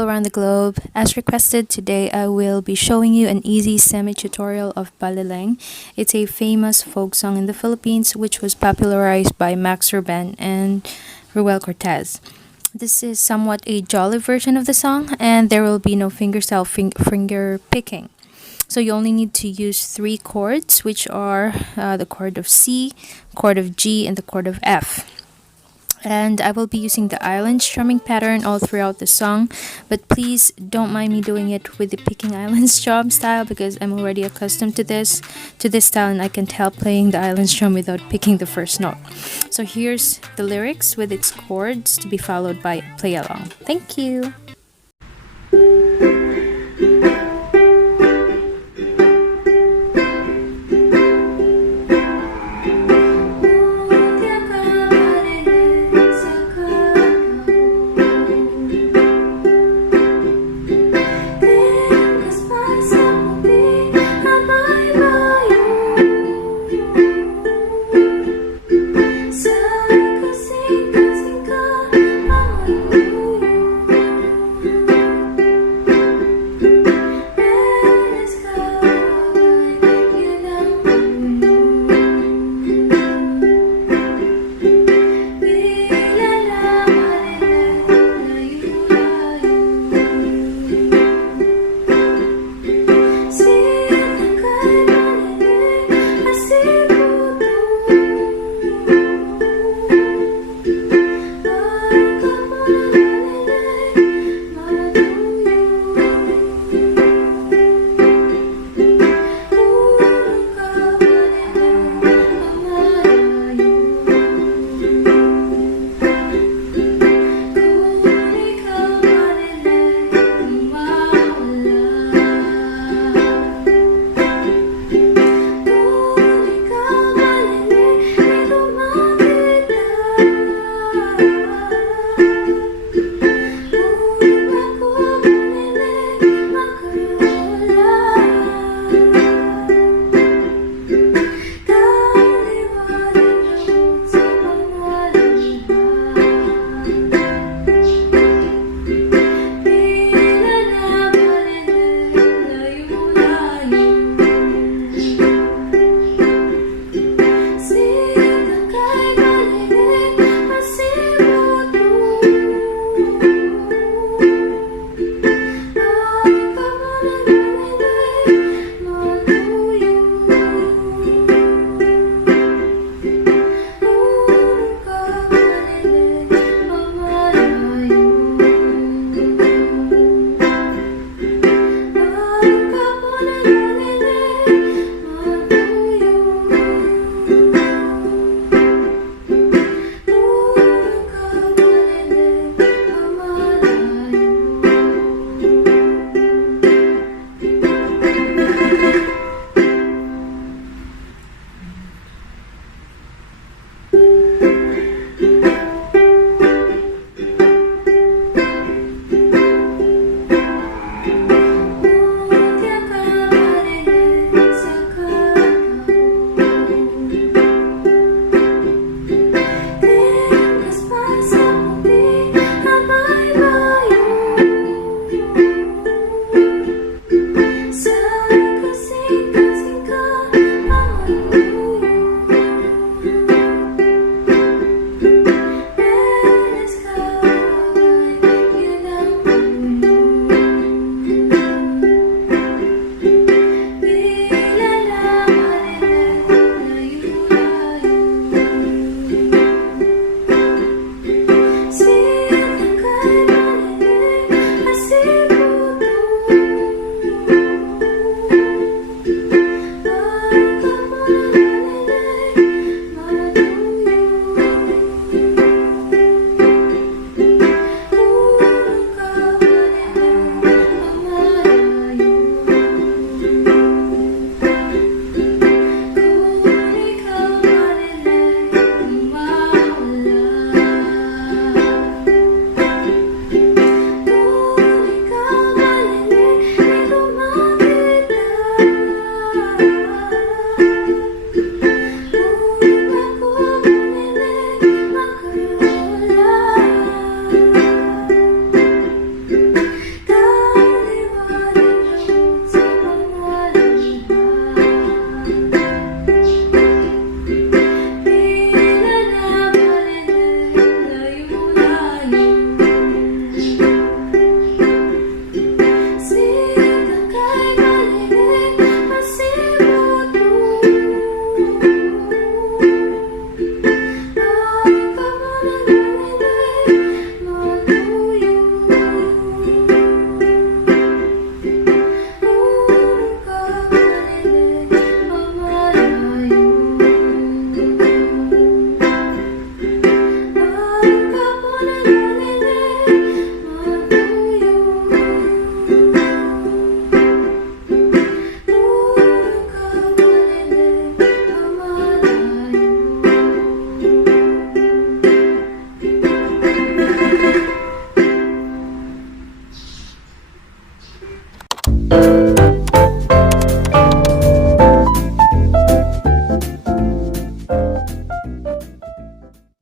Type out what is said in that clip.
people around the globe. As requested, today I will be showing you an easy semi-tutorial of Baleleng. It's a famous folk song in the Philippines which was popularized by Max Urban and Ruel Cortez. This is somewhat a jolly version of the song, and there will be no fingerstyle finger picking. So you only need to use three chords, which are the chord of C, chord of G, and the chord of F. And I will be using the island strumming pattern all throughout the song, but please don't mind me doing it with the picking island strum style because I'm already accustomed to this style, and I can tell playing the island strum without picking the first note. So here's the lyrics with its chords to be followed by play along. Thank you.